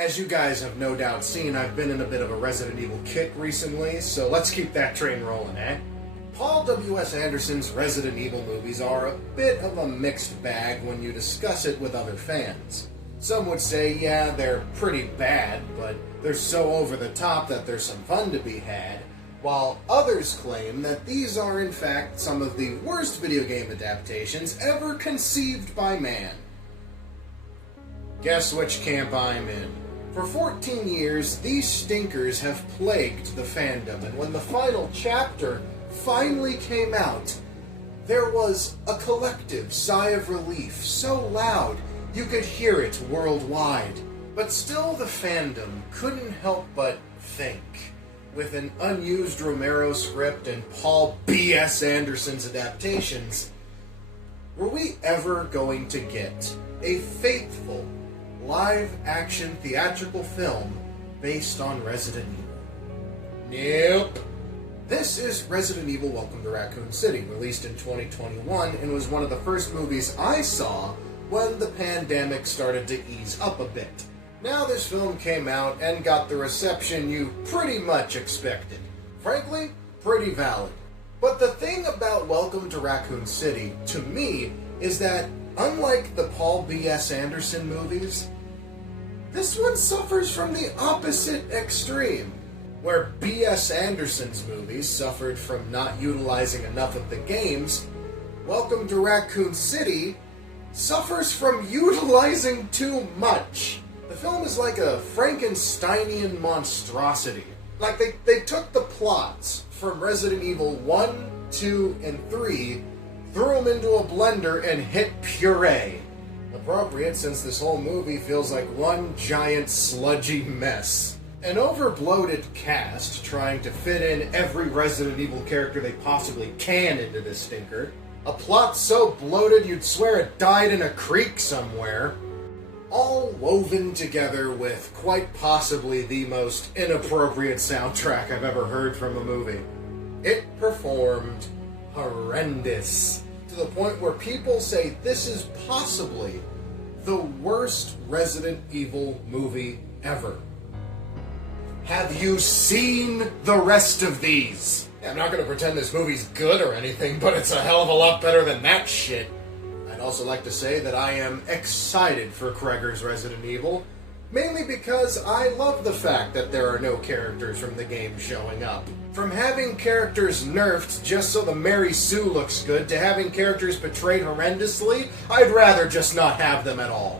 As you guys have no doubt seen, I've been in a bit of a Resident Evil kick recently, so let's keep that train rolling, eh? Paul W.S. Anderson's Resident Evil movies are a bit of a mixed bag when you discuss it with other fans. Some would say, yeah, they're pretty bad, but they're so over the top that there's some fun to be had, while others claim that these are in fact some of the worst video game adaptations ever conceived by man. Guess which camp I'm in. For 14 years, these stinkers have plagued the fandom, and when the final chapter finally came out, there was a collective sigh of relief so loud you could hear it worldwide. But still the fandom couldn't help but think, with an unused Romero script and Paul B.S. Anderson's adaptations, were we ever going to get a faithful live-action theatrical film based on Resident Evil? Nope. This is Resident Evil Welcome to Raccoon City, released in 2021, and was one of the first movies I saw when the pandemic started to ease up a bit. Now this film came out and got the reception you pretty much expected. Frankly, pretty valid. But the thing about Welcome to Raccoon City, to me, is that unlike the Paul B.S. Anderson movies, this one suffers from the opposite extreme. Where B.S. Anderson's movies suffered from not utilizing enough of the games, Welcome to Raccoon City suffers from utilizing too much. The film is like a Frankensteinian monstrosity. Like they took the plots from Resident Evil 1, 2, and 3, threw them into a blender, and hit puree. Appropriate, since this whole movie feels like one giant sludgy mess. An over-bloated cast trying to fit in every Resident Evil character they possibly can into this stinker. A plot so bloated you'd swear it died in a creek somewhere. All woven together with quite possibly the most inappropriate soundtrack I've ever heard from a movie. It performed horrendous, to the point where people say this is possibly the worst Resident Evil movie ever. Have you seen the rest of these? I'm not going to pretend this movie's good or anything, but it's a hell of a lot better than that shit. I'd also like to say that I am excited for Kreger's Resident Evil, mainly because I love the fact that there are no characters from the game showing up. From having characters nerfed just so the Mary Sue looks good to having characters betrayed horrendously, I'd rather just not have them at all.